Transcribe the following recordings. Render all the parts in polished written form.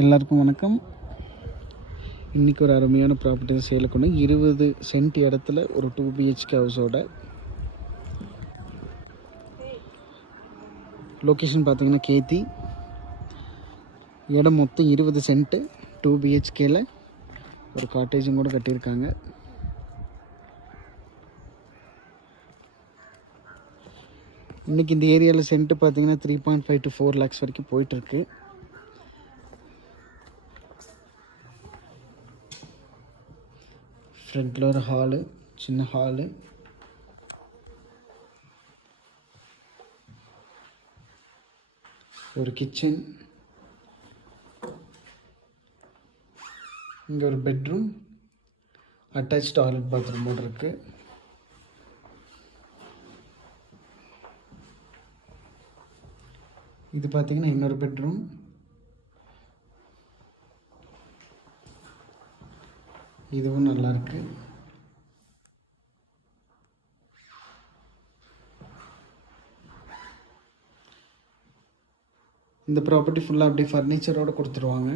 எல்லாருக்கும் வணக்கம். இன்றைக்கி ஒரு அருமையான ப்ராப்பர்ட்டி சேலுக்கு கொண்டு 20 சென்ட் இடத்துல ஒரு 2 BHK ஹவுஸோட லொக்கேஷன் பார்த்திங்கன்னா கேத்தி. இடம் மொத்தம் 20 சென்ட்டு 2 BHKல ஒரு காட்டேஜும் கூட கட்டியிருக்காங்க. இன்றைக்கி இந்த ஏரியாவில் சென்ட்டு பார்த்திங்கன்னா 3.5 to 4 lakhs வரைக்கும் போயிட்டுருக்கு. ஃப்ரண்ட்டில் ஒரு ஹாலு, சின்ன ஹாலு, ஒரு கிச்சன், இங்கே ஒரு பெட்ரூம், அட்டாச் டாய்லெட் பாத்ரூமோடு இருக்குது. இது பார்த்திங்கன்னா இன்னொரு பெட்ரூம், இதுவும் நல்லாயிருக்கு. இந்த ப்ராப்பர்ட்டி ஃபுல்லாக அப்படியே ஃபர்னிச்சரோடு கொடுத்துருவாங்க.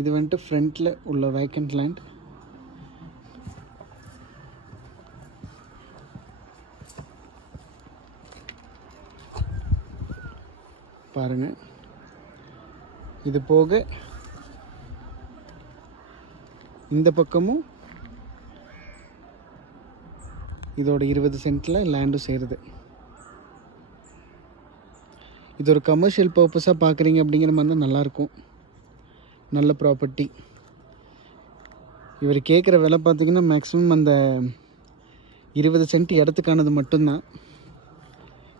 இது வந்துட்டு ஃப்ரண்ட்டில் உள்ள வேக்கண்ட் லேண்ட். பாருங்கள், இது போக இந்த பக்கமும் இதோட 20 சென்ட்டில் லேண்டும் சேருது. இது ஒரு கமர்ஷியல் பர்பஸாக பார்க்குறீங்க அப்படிங்கிற மாதிரி தான் நல்லாயிருக்கும். நல்ல ப்ராப்பர்ட்டி. இவர் கேட்குற விலை பார்த்திங்கன்னா மேக்ஸிமம் அந்த 20 சென்ட் இடத்துக்கானது மட்டும்தான்.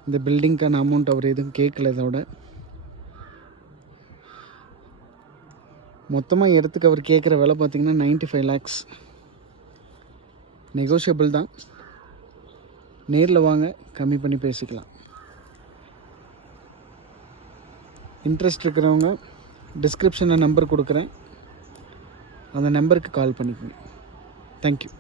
இந்த பில்டிங்க்கான அமௌண்ட் அவர் எதுவும் கேட்கல. இதோட மொத்தமாக இடத்துக்கு அவர் கேட்குற விலை பார்த்திங்கன்னா 95 lakhs. நெகோஷியபிள் தான். நேரில் வாங்க, கம்மி பண்ணி பேசிக்கலாம். இன்ட்ரெஸ்ட் இருக்கிறவங்க டிஸ்கிரிப்ஷனில் நம்பர் கொடுக்குறேன், அந்த நம்பருக்கு கால் பண்ணிக்கோங்க. தேங்க்யூ.